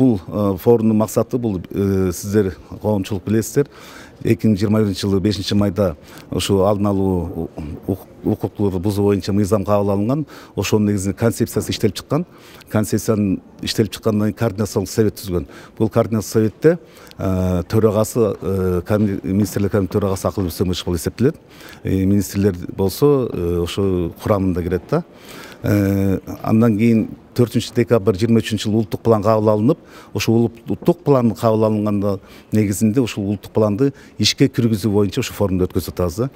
бул форумдун максаты бул сиздер коомчулук билесиздер. 2021 жылы 5 майда ошо алдын алуу укуктуулукту бузуу боюнча мыйзам кабыл алынган. Ошонун негизинде концепциясы иштелип чыккан. Концепциянын иштелип чыккандан кийин координациялык совет түзгөн. Бул координациялык советте төрагасы министрлер комитети төрагасы Акыл Өсөмбашев болуп эсептелет. Министрлер болсо ошо курамында кирет да. Андан кийин 4 декабрь 23 жылы улуттук план кабыл алынып, ошол улуттук план кабыл алынганда негизинде ушул улуттук планды ишке киргизүү боюнча ошо форумду өткөзүп атабыз да.